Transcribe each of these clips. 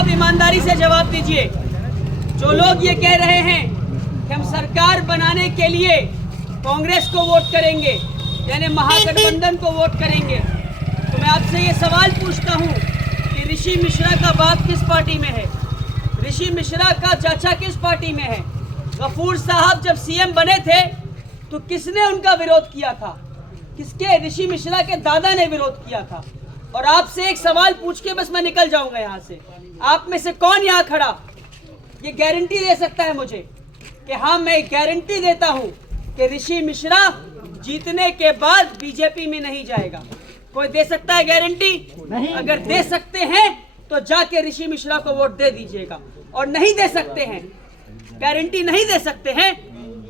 आप ईमानदारी से जवाब दीजिए। जो लोग ये कह रहे हैं कि हम सरकार बनाने के लिए कांग्रेस को वोट करेंगे, यानी महागठबंधन को वोट करेंगे, तो मैं आपसे ये सवाल पूछता हूँ कि ऋषि मिश्रा का बाप किस पार्टी में है? ऋषि मिश्रा का चाचा किस पार्टी में है? गफूर साहब जब सीएम बने थे तो किसने उनका विरोध किया था? किसके? ऋषि मिश्रा के दादा ने विरोध किया था। और आपसे एक सवाल पूछ के बस मैं निकल जाऊंगा यहाँ से। आप में से कौन यहाँ खड़ा ये गारंटी दे सकता है मुझे कि हाँ, मैं गारंटी देता हूँ कि ऋषि मिश्रा जीतने के बाद बीजेपी में नहीं जाएगा? कोई दे सकता है गारंटी? अगर दे सकते हैं तो जाके ऋषि मिश्रा को वोट दे दीजिएगा, और नहीं दे सकते हैं, गारंटी नहीं दे सकते हैं,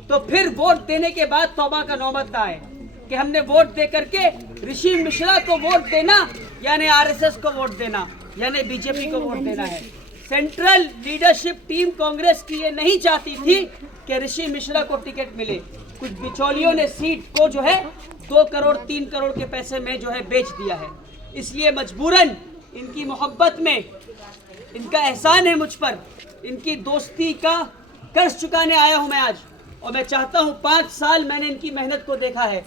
तो फिर वोट देने के बाद तौबा का नौबत आए कि हमने वोट दे करके ऋषि मिश्रा को वोट देना यानी आरएसएस को वोट देना, यानी बीजेपी को वोट देना है। सेंट्रल लीडरशिप टीम कांग्रेस की ये नहीं चाहती थी कि ऋषि मिश्रा को टिकट मिले। कुछ बिचौलियों ने सीट को जो है 2 करोड़ 3 करोड़ के पैसे में जो है बेच दिया है। इसलिए मजबूरन इनकी मोहब्बत में, इनका एहसान है मुझ पर, इनकी दोस्ती का कर्ज चुकाने आया हूं मैं आज। और मैं चाहता हूं, 5 साल मैंने इनकी मेहनत को देखा है।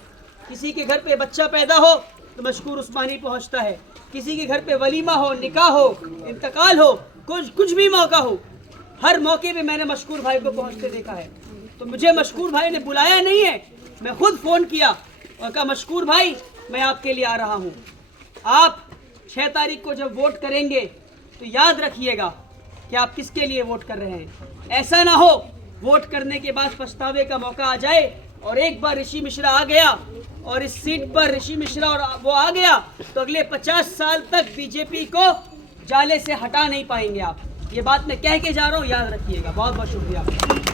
किसी के घर पे बच्चा पैदा हो तो मशकूर उस्मानी पहुंचता है, किसी के घर पे वलीमा हो, निकाह हो, इंतकाल हो, कुछ भी मौका हो, हर मौके पे मैंने मशकूर भाई को पहुंचते देखा है। तो मुझे मशकूर भाई ने बुलाया नहीं है, मैं खुद फ़ोन किया और कहा मशकूर भाई मैं आपके लिए आ रहा हूँ। आप 6 तारीख को जब वोट करेंगे तो याद रखिएगा कि आप किसके लिए वोट कर रहे हैं। ऐसा ना हो वोट करने के बाद पछतावे का मौका आ जाए और एक बार ऋषि मिश्रा आ गया और इस सीट पर ऋषि मिश्रा और वो आ गया तो अगले 50 साल तक बीजेपी को जाले से हटा नहीं पाएंगे आप। ये बात मैं कह के जा रहा हूँ, याद रखिएगा। बहुत बहुत शुक्रिया।